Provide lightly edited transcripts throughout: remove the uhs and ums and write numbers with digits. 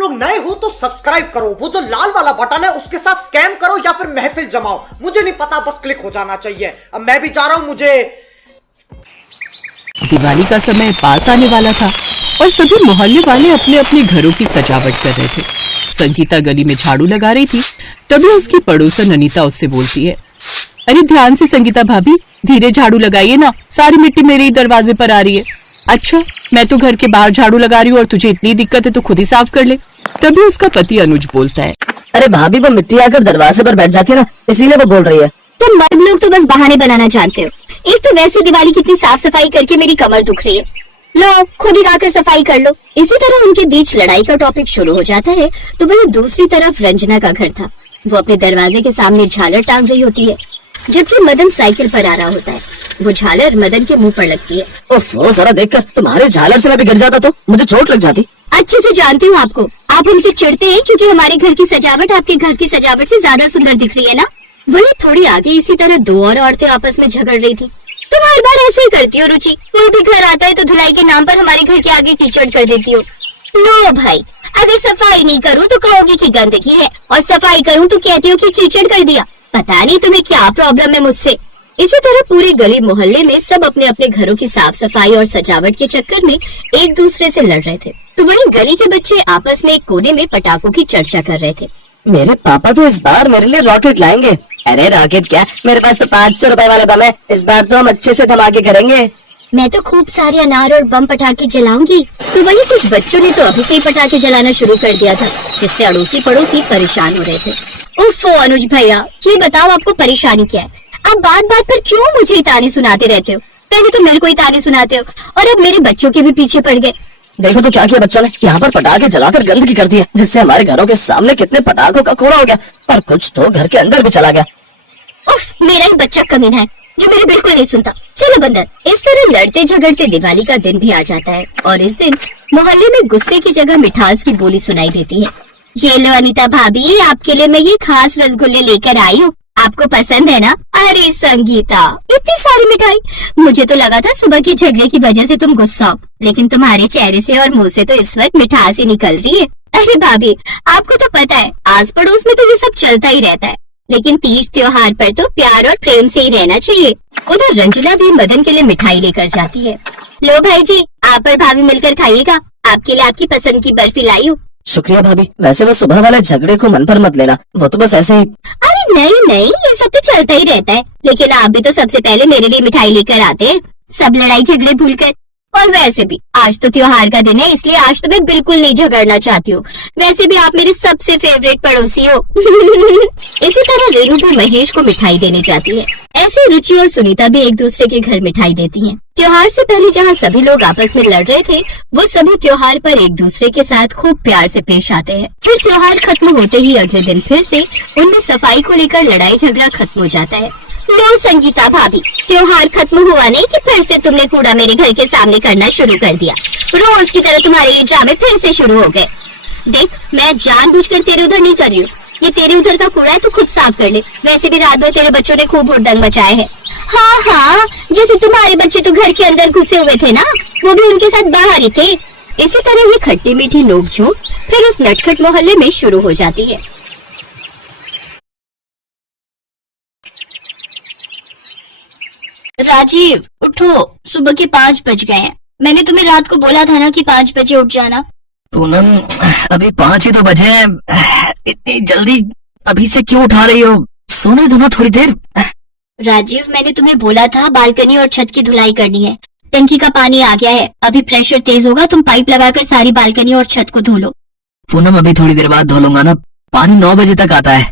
लोग नए हो तो सब्सक्राइब करो, वो जो लाल वाला बटन है उसके साथ स्कैम करो या फिर महफिल जमाओ, मुझे नहीं पता, बस क्लिक हो जाना चाहिए। अब मैं भी जा रहा हूं। मुझे दिवाली का समय पास आने वाला था और सभी मोहल्ले वाले अपने अपने घरों की सजावट कर रहे थे। संगीता गली में झाड़ू लगा रही थी, तभी उसकी पड़ोसन अनीता उससे बोलती है, अरे ध्यान से संगीता भाभी, धीरे झाड़ू लगाइए ना, सारी मिट्टी मेरे ही दरवाजे पर आ रही है। अच्छा, मैं तो घर के बाहर झाड़ू लगा रही हूँ और तुझे इतनी दिक्कत है तो खुद ही साफ कर ले। तभी उसका पति अनुज बोलता है, अरे भाभी, वो मिट्टी आकर दरवाजे पर बैठ जाती है ना, इसीलिए वो बोल रही है। तुम मर्द लोग तो बस बहाने बनाना जानते हो। एक तो वैसे दिवाली कितनी साफ सफाई करके मेरी कमर दुख रही है, लो खुद ही आकर सफाई कर लो। इसी तरह उनके बीच लड़ाई का टॉपिक शुरू हो जाता है तो वही दूसरी तरफ रंजना का घर था। वो अपने दरवाजे के सामने झालर टांग रही होती है, जबकि मदन साइकिल पर आ रहा होता है। वो झालर मदन के मुंह पर लगती है। ओफो, जरा देखकर तुम्हारे झालर से मैं भी गिर जाता तो मुझे चोट लग जाती। अच्छे से जानती हूँ आपको, आप हमसे चिढ़ते हैं क्योंकि हमारे घर की सजावट आपके घर की सजावट से ज्यादा सुंदर दिख रही है ना। वही थोड़ी आगे इसी तरह दो और औरतें आपस में झगड़ रही थी। तुम हर बार ऐसे ही करती हो रुचि, कोई भी घर आता है तो धुलाई के नाम पर हमारे घर के आगे कीचड़ कर देती हो। लो भाई, अगर सफाई नहीं करूँ तो कहोगी कि गंदगी है, और सफाई करूँ तो कहती हो कि कीचड़ कर दिया। पता नहीं तुम्हें क्या प्रॉब्लम है मुझसे। इसी तरह पूरे गली मोहल्ले में सब अपने अपने घरों की साफ सफाई और सजावट के चक्कर में एक दूसरे से लड़ रहे थे, तो वहीं गली के बच्चे आपस में एक कोने में पटाखों की चर्चा कर रहे थे। मेरे पापा तो इस बार मेरे लिए रॉकेट लाएंगे। अरे रॉकेट क्या, मेरे पास तो 500 रुपए वाले बम है, इस बार तो हम अच्छे से धमाके करेंगे। मैं तो खूब सारे अनार और बम पटाखे जलाऊंगी। तो वही कुछ बच्चों ने तो अभी से ही पटाखे जलाना शुरू कर दिया था, जिससे अड़ोसी पड़ोसी परेशान हो रहे थे। उफ़ अनुज भैया, ये बताओ आपको परेशानी क्या है? आप बात बात पर क्यों मुझे ही ताने सुनाते रहते हो? पहले तो मेरे को ही ताने सुनाते हो और अब मेरे बच्चों के भी पीछे पड़ गए। देखो तो क्या किया बच्चों ने, यहाँ पर पटाखे जलाकर गंदगी कर दी है, जिससे हमारे घरों के सामने कितने पटाखों का कूड़ा हो गया और कुछ तो घर के अंदर भी चला गया। उफ, मेरा ही बच्चा कमीना है जो मेरे बिल्कुल नहीं सुनता। चलो बंदर। इस तरह लड़ते झगड़ते दिवाली का दिन भी आ जाता है और इस दिन मोहल्ले में गुस्से की जगह मिठास की बोली सुनाई देती है। ये लो अनीता भाभी, आपके लिए मैं ये खास रसगुल्ले लेकर आई हूँ, आपको पसंद है ना? अरे संगीता, इतनी सारी मिठाई, मुझे तो लगा था सुबह की झगड़े की वजह से तुम गुस्सा हो, लेकिन तुम्हारे चेहरे से और मुंह से तो इस वक्त मिठास ही निकल रही है। अरे भाभी, आपको तो पता है आस पड़ोस में तो ये सब चलता ही रहता है, लेकिन तीज त्योहार पर तो प्यार और प्रेम से ही रहना चाहिए। उधर रंजना भी मदन के लिए मिठाई लेकर जाती है। लो भाई जी, आप और भाभी मिलकर खाइएगा, आपके लिए आपकी पसंद की बर्फी लाई हूँ। शुक्रिया भाभी, वैसे वो सुबह वाले झगड़े को मन पर मत लेना, वो तो बस ऐसे ही। अरे नहीं नहीं, ये सब तो चलता ही रहता है, लेकिन आप भी तो सबसे पहले मेरे लिए मिठाई लेकर आते हैं, सब लड़ाई झगड़े भूलकर। और वैसे भी आज तो त्योहार का दिन है, इसलिए आज तो मैं बिल्कुल नहीं झगड़ना चाहती हूँ। वैसे भी आप मेरे सबसे फेवरेट पड़ोसी हो। इसी तरह रेनू भी महेश को मिठाई देने जाती है। ऐसे रुचि और सुनीता भी एक दूसरे के घर मिठाई देती हैं। त्योहार से पहले जहाँ सभी लोग आपस में लड़ रहे थे, वो सभी त्योहार पर एक दूसरे के साथ खूब प्यार से पेश आते हैं। फिर त्योहार खत्म होते ही अगले दिन फिर से उनमें सफाई को लेकर लड़ाई झगड़ा खत्म हो जाता है। लो संगीता भाभी, त्योहार खत्म हुआ नहीं कि फिर से तुमने कूड़ा मेरे घर के सामने करना शुरू कर दिया। रोज की तरह तुम्हारे ये ड्रामे फिर से शुरू हो गए। देख, मैं जानबूझकर तेरे उधर नहीं कर रही हूँ, ये तेरे उधर का कूड़ा है तो खुद साफ कर ले। वैसे भी रात भर तेरे बच्चों ने खूब हुड़दंग मचाए है। हाँ हाँ, जैसे तुम्हारे बच्चे तो घर के अंदर घुसे हुए थे ना, वो भी उनके साथ बाहर ही थे। इसी तरह ये खट्टी मीठी नोकझोंक फिर उस नटखट मोहल्ले में शुरू हो जाती है। राजीव उठो, सुबह के 5 बज गए हैं। मैंने तुम्हें रात को बोला था ना कि 5 बजे उठ जाना। पूनम, अभी 5 ही तो बजे हैं, इतनी जल्दी अभी से क्यों उठा रही हो? सोने दो ना थोड़ी देर। राजीव, मैंने तुम्हें बोला था बालकनी और छत की धुलाई करनी है। टंकी का पानी आ गया है, अभी प्रेशर तेज होगा, तुम पाइप लगाकर सारी बालकनी और छत को धो लो। पूनम, अभी थोड़ी देर बाद धो लूंगा ना, पानी 9 बजे तक आता है।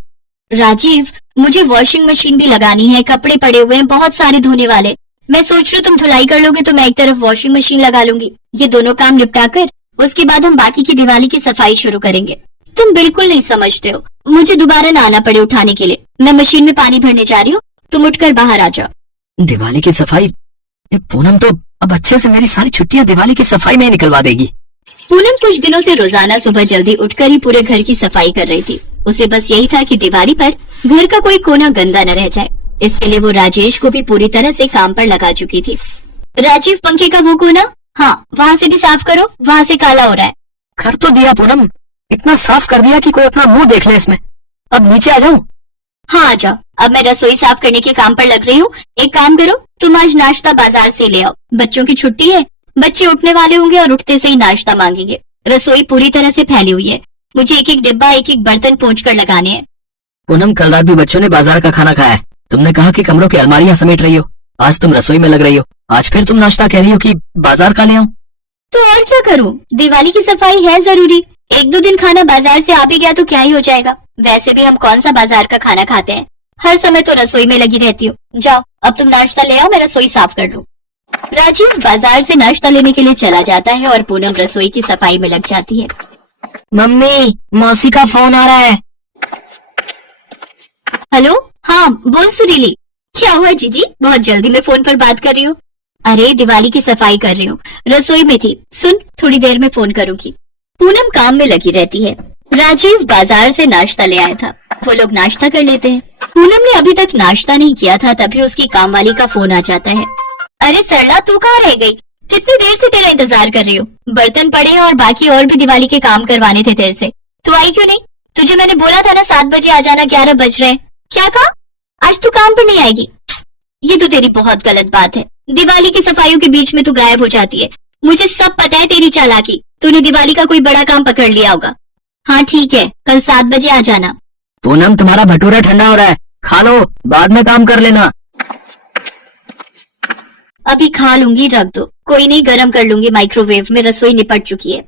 राजीव, मुझे वॉशिंग मशीन भी लगानी है, कपड़े पड़े हुए हैं बहुत सारे धोने वाले। मैं सोच रही हूँ तुम धुलाई कर लोगे तो मैं एक तरफ वॉशिंग मशीन लगा लूंगी। ये दोनों काम निपटा कर उसके बाद हम बाकी की दिवाली की सफाई शुरू करेंगे। तुम बिल्कुल नहीं समझते हो, मुझे दोबारा ना आना पड़े उठाने के लिए। मैं मशीन में पानी भरने जा रही हूँ, तुम उठकर बाहर आ जाओ। दिवाली की सफाई? पूनम तो अब अच्छे से मेरी सारी छुट्टियाँ दिवाली की सफाई में ही निकलवा देगी। पूनम कुछ दिनों से रोजाना सुबह जल्दी उठकर ही पूरे घर की सफाई कर रही थी। उसे बस यही था कि दिवाली पर घर का कोई कोना गंदा न रह जाए। इसके लिए वो राजेश को भी पूरी तरह से काम पर लगा चुकी थी। राजीव, पंखे का वो कोना, हाँ वहाँ से भी साफ करो, वहाँ से काला हो रहा है। कर तो दिया पूनम, इतना साफ कर दिया कि कोई अपना मुंह देख ले इसमें। अब नीचे आ जाऊं? हाँ आ जाओ, अब मैं रसोई साफ करने के काम पर लग रही हूँ। एक काम करो, तुम आज नाश्ता बाजार से ले आओ। बच्चों की छुट्टी है, बच्चे उठने वाले होंगे और उठते से ही नाश्ता मांगेंगे। रसोई पूरी तरह से फैली हुई है, मुझे एक एक डिब्बा एक एक बर्तन पोंछ कर लगाने हैं। पूनम, कल रात भी बच्चों ने बाजार का खाना खाया है। तुमने कहा कि कमरों की अलमारियां समेट रही हो, आज तुम रसोई में लग रही हो, आज फिर तुम नाश्ता कह रही हो कि बाजार का ले आऊं? तो और क्या करूं, दिवाली की सफाई है जरूरी। एक दो दिन खाना बाजार से आ भी गया तो क्या ही हो जाएगा। वैसे भी हम कौन सा बाजार का खाना खाते हैं, हर समय तो रसोई में लगी रहती हूँ। जाओ अब तुम नाश्ता ले आओ, मैं रसोई साफ कर लूं। राजीव बाजार से नाश्ता लेने के लिए चला जाता है और पूनम रसोई की सफाई में लग जाती है। मम्मी, मौसी का फोन आ रहा है। हेलो, हाँ बोल सुरीली। क्या हुआ जीजी, बहुत जल्दी में फोन पर बात कर रही हो? अरे दिवाली की सफाई कर रही हूँ, रसोई में थी। सुन, थोड़ी देर में फोन करूंगी। पूनम काम में लगी रहती है। राजीव बाजार से नाश्ता ले आया था, वो लोग नाश्ता कर लेते हैं। पूनम ने अभी तक नाश्ता नहीं किया था, तभी उसकी कामवाली का फोन आ जाता है। अरे सरला, तू कहाँ रह गई? कितनी देर से तेरा इंतजार कर रही हूँ। बर्तन पड़े हैं और बाकी और भी दिवाली के काम करवाने थे तेरे से। तू आई क्यों नहीं? तुझे मैंने बोला था ना 7 बजे आ जाना, 11 बज रहे हैं। क्या कहा? आज तू काम पर नहीं आएगी? ये तो तेरी बहुत गलत बात है। दिवाली की सफाइयों के बीच में तू गायब हो जाती है। मुझे सब पता है तेरी चालाकी। तूने दिवाली का कोई बड़ा काम पकड़ लिया होगा। हाँ ठीक है, कल 7 बजे आ जाना। पूनम, तुम्हारा भटूरा ठंडा हो रहा है, खा लो, बाद में काम कर लेना। अभी खा लूंगी, रख दो। कोई नहीं, गर्म कर लूंगी माइक्रोवेव में, रसोई निपट चुकी है।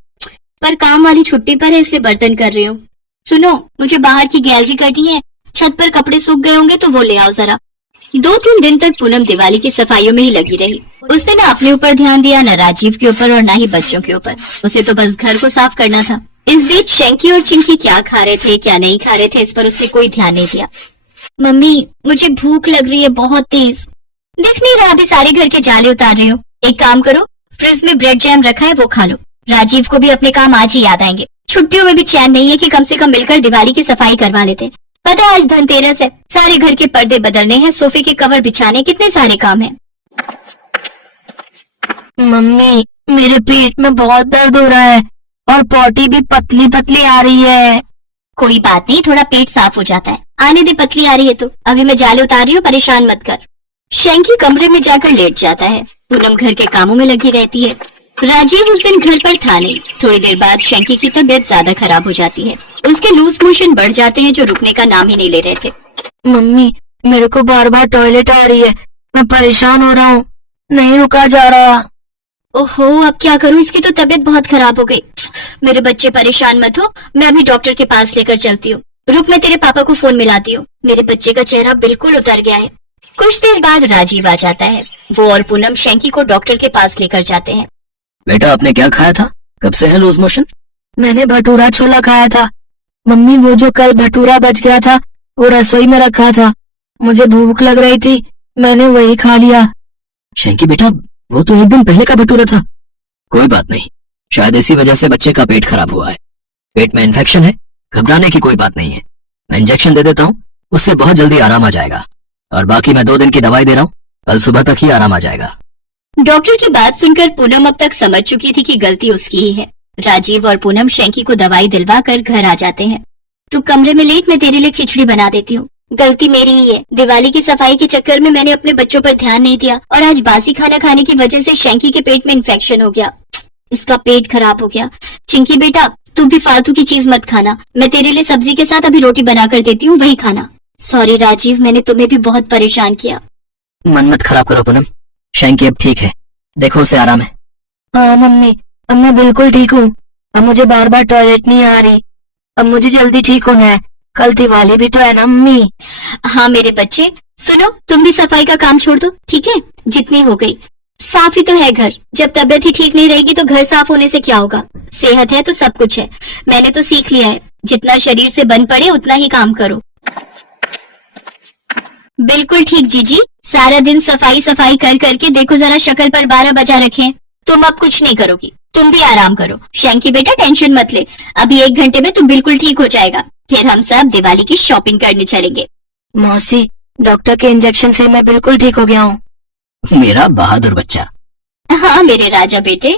पर काम वाली छुट्टी पर है इसलिए बर्तन कर रही हूँ। सुनो, मुझे बाहर की गैलरी करनी है, छत पर कपड़े सूख गए होंगे तो वो ले आओ जरा। 2-3 दिन तक पूनम दिवाली की सफाइयों में ही लगी रही। उसने न अपने ऊपर ध्यान दिया, न राजीव के ऊपर और न ही बच्चों के ऊपर। उसे तो बस घर को साफ करना था। इस बीच शंकी और चिंकी क्या खा रहे थे क्या नहीं खा रहे थे, इस पर उसने कोई ध्यान नहीं दिया। मम्मी, मुझे भूख लग रही है बहुत तेज। दिख नहीं रहा, अभी सारे घर के जाले उतार रही हूँ। एक काम करो, फ्रिज में ब्रेड जैम रखा है, वो खा लो। राजीव को भी अपने काम आज ही याद आएंगे। छुट्टियों में भी चैन नहीं है कि कम से कम मिलकर दिवाली की सफाई करवा लेते। पता है आज धनतेरस है, सारे घर के पर्दे बदलने हैं, सोफे के कवर बिछाने, कितने सारे काम हैं। मम्मी, मेरे पेट में बहुत दर्द हो रहा है और पॉटी भी पतली पतली आ रही है। कोई बात नहीं, थोड़ा पेट साफ हो जाता है। आने दे, पतली आ रही है तो। अभी मैं जाले उतार रही हूँ, परेशान मत कर। शंकी कमरे में जाकर लेट जाता है। पूनम घर के कामों में लगी रहती है। राजीव उस दिन घर पर था नहीं। थोड़ी देर बाद शंकी की तबीयत ज्यादा खराब हो जाती है। उसके लूज मोशन बढ़ जाते हैं जो रुकने का नाम ही नहीं ले रहे थे। मम्मी, मेरे को बार बार टॉयलेट आ रही है, मैं परेशान हो रहा हूँ, नहीं रुका जा रहा। ओहो, अब क्या करूँ, इसकी तो तबीयत बहुत खराब हो गई। मेरे बच्चे परेशान मत हो, मैं अभी डॉक्टर के पास लेकर चलती हूँ। रुक, मैं तेरे पापा को फोन मिलाती हूँ। मेरे बच्चे का चेहरा बिल्कुल उतर गया है। कुछ देर बाद राजीव आ जाता है। वो और पूनम शंकी को डॉक्टर के पास लेकर जाते हैं। बेटा, आपने क्या खाया था? कब से है लूज मोशन? मैंने भटूरा छोला खाया था। मम्मी, वो जो कल भटूरा बच गया था वो रसोई में रखा था, मुझे भूख लग रही थी, मैंने वही खा लिया। शंकी बेटा, वो तो 1 दिन पहले का भटूरा था। कोई बात नहीं, शायद इसी वजह से बच्चे का पेट खराब हुआ है। पेट में इन्फेक्शन है, घबराने की कोई बात नहीं है। मैं इंजेक्शन दे देता हूँ, उससे बहुत जल्दी आराम आ जाएगा। और बाकी मैं 2 दिन की दवाई दे रहा हूँ, कल सुबह तक ही आराम आ जाएगा। डॉक्टर की बात सुनकर पूनम अब तक समझ चुकी थी कि गलती उसकी ही है। राजीव और पूनम शंकी को दवाई दिलवा कर घर आ जाते हैं। तू कमरे में लेट, मैं तेरे लिए खिचड़ी बना देती हूँ। गलती मेरी ही है, दिवाली की सफाई के चक्कर में मैंने अपने बच्चों पर ध्यान नहीं दिया और आज बासी खाना खाने की वजह से शंकी के पेट में इन्फेक्शन हो गया। इसका पेट खराब हो गया। चिंकी बेटा, तू भी फालतू की चीज मत खाना। मैं तेरे लिए सब्जी के साथ अभी रोटी बना कर देती हूँ, वही खाना। सॉरी राजीव, मैंने तुम्हें भी बहुत परेशान किया। मन मत खराब करो पूनम, शंकी अब ठीक है, देखो उसे आराम है। हाँ मम्मी, अब मैं बिल्कुल ठीक हूँ। अब मुझे बार बार टॉयलेट नहीं आ रही। अब मुझे जल्दी ठीक होना है, कल दिवाली भी तो है ना मम्मी। हाँ मेरे बच्चे, सुनो, तुम भी सफाई का काम छोड़ दो, ठीक है? जितनी हो गई, साफ ही तो है घर। जब तबीयत ही ठीक नहीं रहेगी तो घर साफ होने से क्या होगा? सेहत है तो सब कुछ है। मैंने तो सीख लिया है, जितना शरीर से बन पड़े उतना ही काम करो। बिल्कुल ठीक जीजी, सारा दिन सफाई सफाई कर करके देखो जरा शक्ल पर 12 बजा रखे। तुम अब कुछ नहीं करोगी, तुम भी आराम करो। शंकी बेटा टेंशन मत ले, अभी 1 घंटे में तुम बिल्कुल ठीक हो जाएगा। फिर हम सब दिवाली की शॉपिंग करने चलेंगे। मौसी, डॉक्टर के इंजेक्शन से मैं बिल्कुल ठीक हो गया हूँ। मेरा बहादुर बच्चा। हाँ मेरे राजा बेटे,